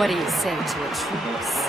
What do you say to a truce?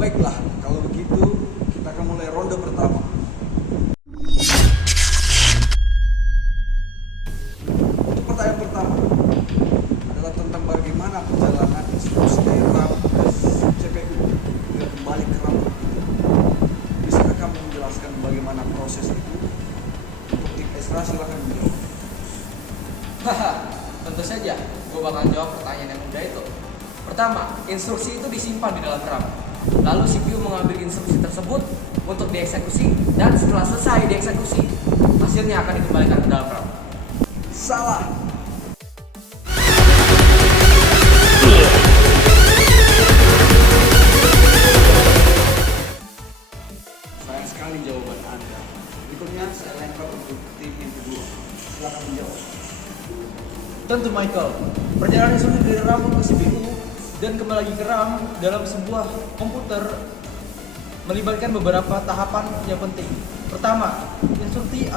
Baiklah, kalau begitu kita akan mulai ronde pertama. Untuk pertanyaan pertama adalah tentang bagaimana perjalanan instruksi dari RAM ke CPU hingga kembali ke RAM itu. Bisakah kamu menjelaskan bagaimana proses itu? Untuk tim Ezra silakan menjawab. Haha, tentu saja gue bakal jawab pertanyaan yang mudah itu. Pertama, instruksi itu disimpan di dalam RAM. Lalu CPU mengambil instruksi tersebut untuk dieksekusi, dan setelah selesai dieksekusi, hasilnya akan dikembalikan ke dalam RAM. Salah. Sayang sekali jawaban Anda. Berikutnya saya lempar untuk tim yang kedua. Silakan menjawab. Tentu Michael, perjalanan instruksi dari RAM ke CPU dan kembali lagi ke RAM dalam sebuah komputer melibatkan beberapa tahapan yang penting. Pertama, instruksi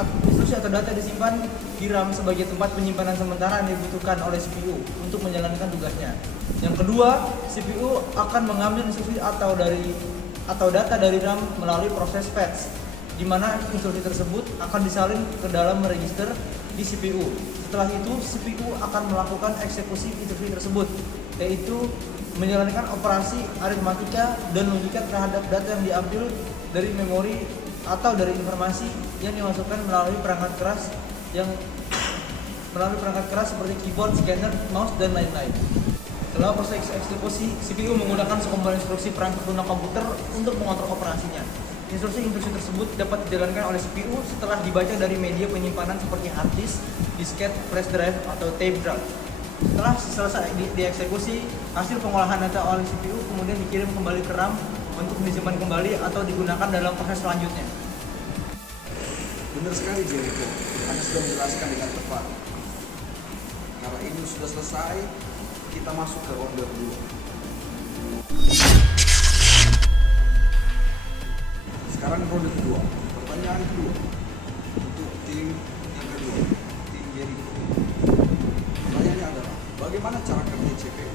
atau data disimpan di RAM sebagai tempat penyimpanan sementara yang dibutuhkan oleh CPU untuk menjalankan tugasnya. Yang kedua, CPU akan mengambil instruksi atau data dari RAM melalui proses fetch, di mana instruksi tersebut akan disalin ke dalam register di CPU. Setelah itu, CPU akan melakukan eksekusi instruksi tersebut, yaitu menjalankan operasi aritmatika dan logika terhadap data yang diambil dari memori atau dari informasi yang dimasukkan melalui perangkat keras yang melalui perangkat keras seperti keyboard, scanner, mouse, dan lain-lain. Setelah proses eksekusi, CPU menggunakan sekumpulan instruksi perangkat lunak komputer untuk mengontrol operasinya. Instruksi-instruksi tersebut dapat dijalankan oleh CPU setelah dibaca dari media penyimpanan seperti hard disk, disket, flash drive, atau tape drive. Setelah selesai dieksekusi, hasil pengolahan data oleh CPU kemudian dikirim kembali ke RAM untuk disimpan kembali atau digunakan dalam proses selanjutnya. Benar sekali Jericho, Anda sudah menjelaskan dengan tepat. Karena ini sudah selesai, kita masuk ke ronde kedua. Sekarang ronde kedua. Pertanyaan kedua untuk tim yang kedua, tim Jericho. Pertanyaannya adalah, bagaimana cara kerja CPU?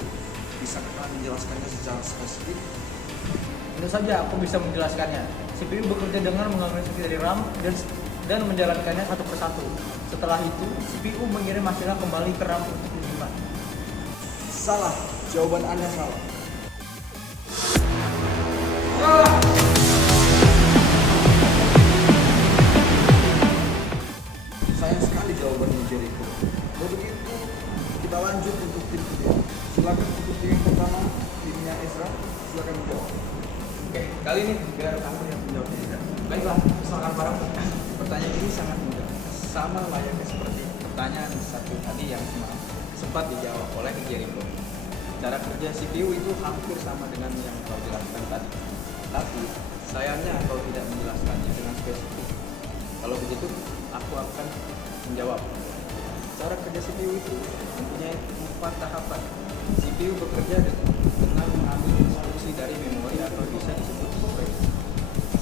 Bisa kalian menjelaskannya secara spesifik? Tentu saja aku bisa menjelaskannya. CPU bekerja dengan mengambil instruksi dari RAM dan menjalankannya satu persatu. Setelah itu, CPU mengirim hasilnya kembali ke RAM untuk disimpan. Salah, jawaban Anda salah. Sayang sekali jawabannya Jericho. Kalau begitu, kita lanjut untuk tim kedua. Silakan untuk tim yang pertama, timnya Ezra. Silakan menjawab. Oke, kali ini biar kamu yang menjawabnya Ezra. Baiklah, silakan bareng. Pertanyaan ini sangat mudah. Sama layaknya seperti pertanyaan satu tadi yang sempat dijawab oleh Jericho. Cara kerja CPU itu hampir sama dengan yang kau jelaskan tadi. Tapi sayangnya kau tidak menjelaskannya dengan spesifik. Kalau begitu, aku akan menjawab. Cara kerja CPU itu mempunyai 4 tahapan. CPU bekerja dengan mengambil instruksi dari memori atau bisa disebut storage.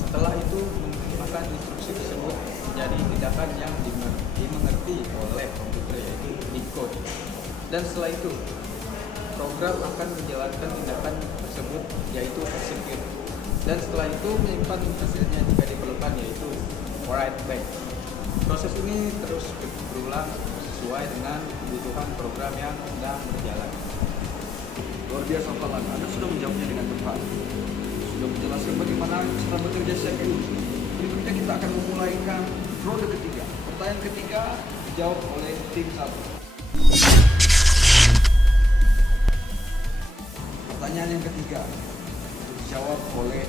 Setelah itu menerjemahkan instruksi tersebut menjadi tindakan yang dimengerti oleh komputer, yaitu decode. Dan setelah itu program akan menjalankan tindakan tersebut, yaitu execute. Dan setelah itu menyimpan hasilnya jika diperlukan, yaitu write back. Proses ini terus berulang sesuai dengan kebutuhan program yang sedang berjalan. Luar biasa Falan, Anda sudah menjawabnya dengan tepat. Sudah menjelaskan bagaimana cara bekerja CPU. Berikutnya kita akan memulaikan ronde ketiga. Pertanyaan ketiga dijawab oleh tim 1. Pertanyaan yang ketiga dijawab oleh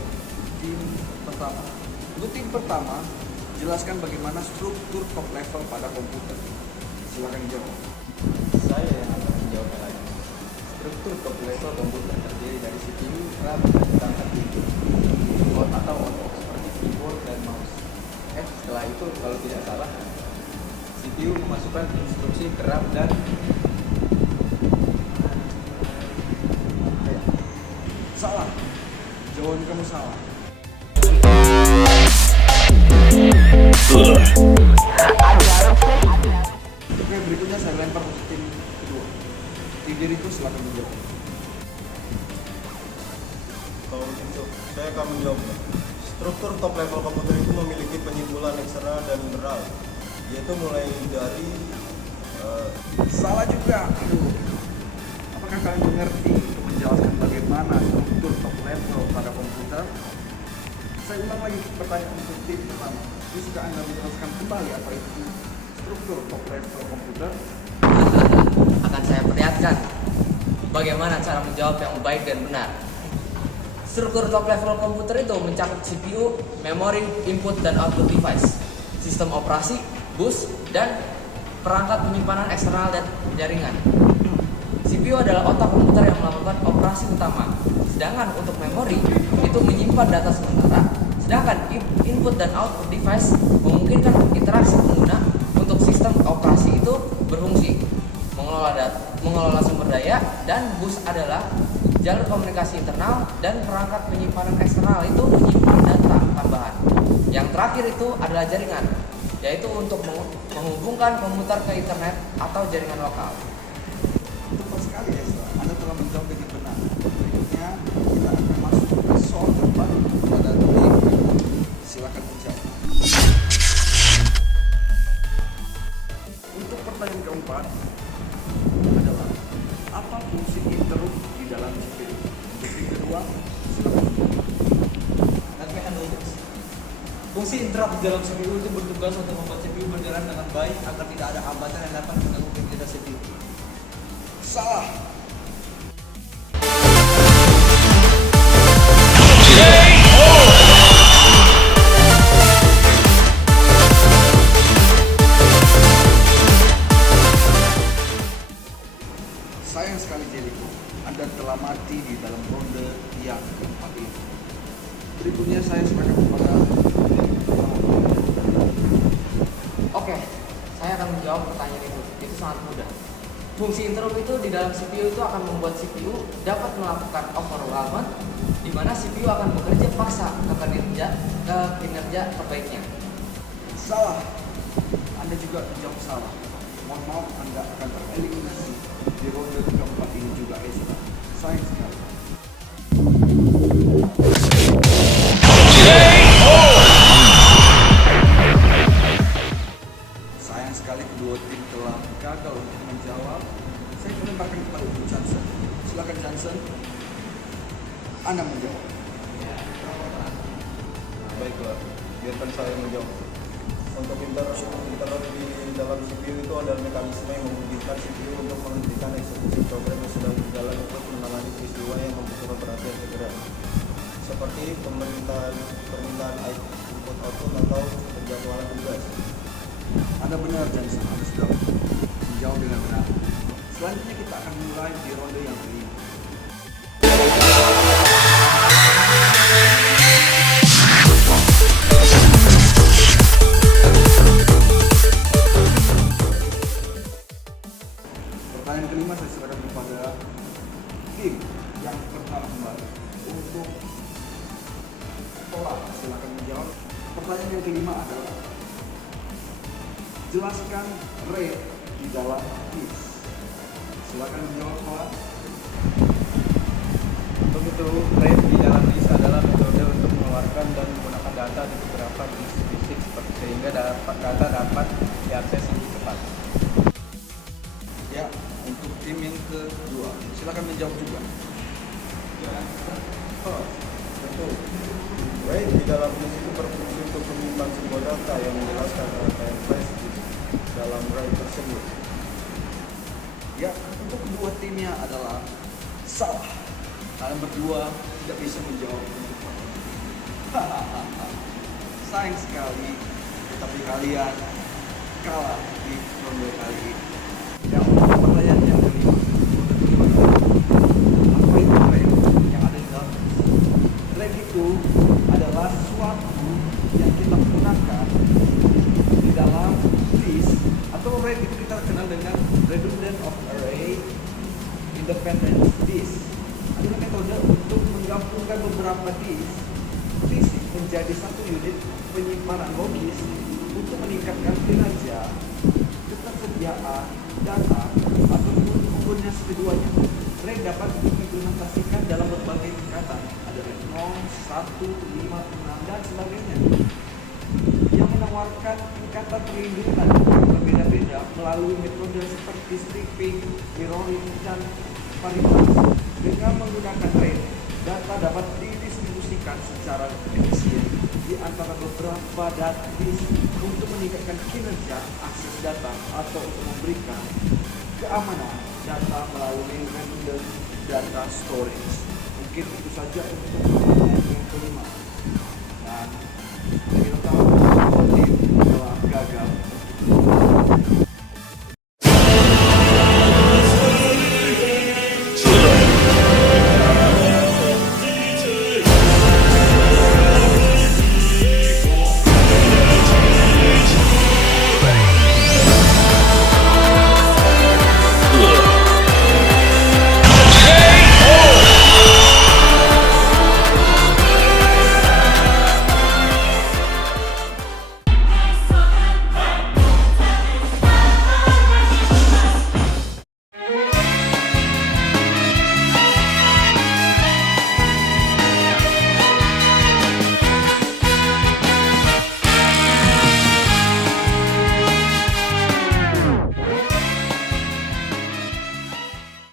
tim pertama. Untuk tim pertama, jelaskan bagaimana struktur top level pada komputer. Silakan dijawab. Saya yang akan menjawabnya lagi. Struktur top level komputer terdiri dari CPU, RAM, dan perangkat input atau on-off seperti keyboard dan mouse. Setelah itu kalau tidak salah, CPU memasukkan instruksi ke RAM dan Salah. Jawaban kamu salah. Oke, berikutnya saya lempar untuk tim kedua. Tim Jericho silakan menjawab. Kalau begitu, saya akan menjawab. Struktur top level komputer itu memiliki penyimpulan eksternal dan internal, yaitu mulai dari Salah juga. Aduh. Apakah kalian mengerti untuk menjelaskan bagaimana struktur top level pada komputer? Saya ulang lagi pertanyaan untuk tim pertama. Bisa Anda menjelaskan kembali apa itu struktur top level komputer? Akan saya perlihatkan bagaimana cara menjawab yang baik dan benar. Struktur top level komputer itu mencakup CPU, memori, input dan output device, sistem operasi, bus, dan perangkat penyimpanan eksternal dan jaringan. CPU adalah otak komputer yang melakukan operasi utama, sedangkan untuk memori itu menyimpan data sementara, sedangkan input dan output device memungkinkan interaksi pengguna untuk sistem operasi itu berfungsi, mengelola sumber daya, dan bus adalah jalur komunikasi internal, dan perangkat penyimpanan eksternal itu menyimpan data tambahan. Yang terakhir itu adalah jaringan, yaitu untuk menghubungkan komputer ke internet atau jaringan lokal. Tepat sekali ya, Anda telah menjawab dengan benar. Berikutnya kita akan masuk ke soal keempat pada tim. Silakan menjawab. Untuk pertanyaan keempat adalah apa fungsi interrupt di dalam CPU? Untuk tim kedua, silakan menjawab. Let me handle this. Fungsi interrupt di dalam CPU itu bertugas untuk membuat CPU berjalan dengan baik agar tidak ada hambatan yang dapat mengganggu Salah. Sayang sekali Jericho, Anda telah mati di dalam ronde yang keempat ini. Berikutnya saya serahkan kepada Oke, saya akan menjawab pertanyaan itu. Itu sangat mudah. Fungsi interrupt itu di dalam CPU itu akan membuat CPU dapat melakukan overwhelm, di mana CPU akan bekerja paksa ke kinerja terbaiknya. salah. Anda juga menjawab salah. Mohon maaf, Anda akan tereliminasi di ronde keempat ini juga, Ezra. Sayang sekali. Sayang sekali kedua tim telah gagal untuk menjawab. Saya menembakkan kepada Ibu Johnson. Silakan Johnson. Anda menjawab. Baiklah, biarkan saya menjawab. Untuk interrupt di dalam CPU itu adalah mekanisme yang memungkinkan CPU untuk menghentikan eksekusi program yang sedang berjalan untuk menangani peristiwa yang membutuhkan perhatian segera, seperti permintaan input output atau penjadwalan tugas. Anda benar Johnson, Anda sudah menjawab dengan benar. Selanjutnya kita akan mulai di ronde yang kelima. Pertanyaan kelima saya serahkan kepada tim yang pertama kembali untuk tolak. Silakan menjawab. Pertanyaan yang kelima adalah jelaskan rate di dalam disk. Silakan menjawab Pak. Untuk itu, RAID di dalam disk adalah metode untuk mengeluarkan dan menggunakan data di beberapa disk fisik sehingga data dapat diakses lebih cepat. Ya, untuk tim yang kedua, silakan menjawab juga. Oh, tentu. RAID di dalam disk itu berfungsi untuk menyimpan sebuah data yang menjelaskan data yang flash di dalam RAID tersebut. Ya, untuk kedua timnya adalah salah. Kalian berdua tidak bisa menjawab untuk hahaha. Sayang sekali, tapi kalian kalah di ronde kali ini. Ya, untuk pertanyaan yang kelima. Apa itu RAID yang ada di dalam disk? RAID itu adalah suatu yang kita gunakan di dalam disk, atau RAID itu kita kenal dengan redundant of array independent disk. Adalah metode untuk menggabungkan beberapa disk fisik menjadi satu unit penyimpanan logis untuk meningkatkan kinerja, ketersediaan data, ataupun kombinasi keduanya. RAID dapat diimplementasikan dalam berbagai tingkatan, ada RAID 0, 1, 5, 6, dan sebagainya, yang menawarkan tingkatan perlindungan berbeda-beda melalui metode seperti stripping, mirroring, dan paritas. Dengan menggunakan RAID, data dapat didistribusikan secara efisien di antara beberapa disk untuk meningkatkan kinerja akses data atau untuk memberikan keamanan data melalui redundant data storage. Mungkin itu saja untuk pertanyaan yang kelima. Dan kita tahu tim telah gagal.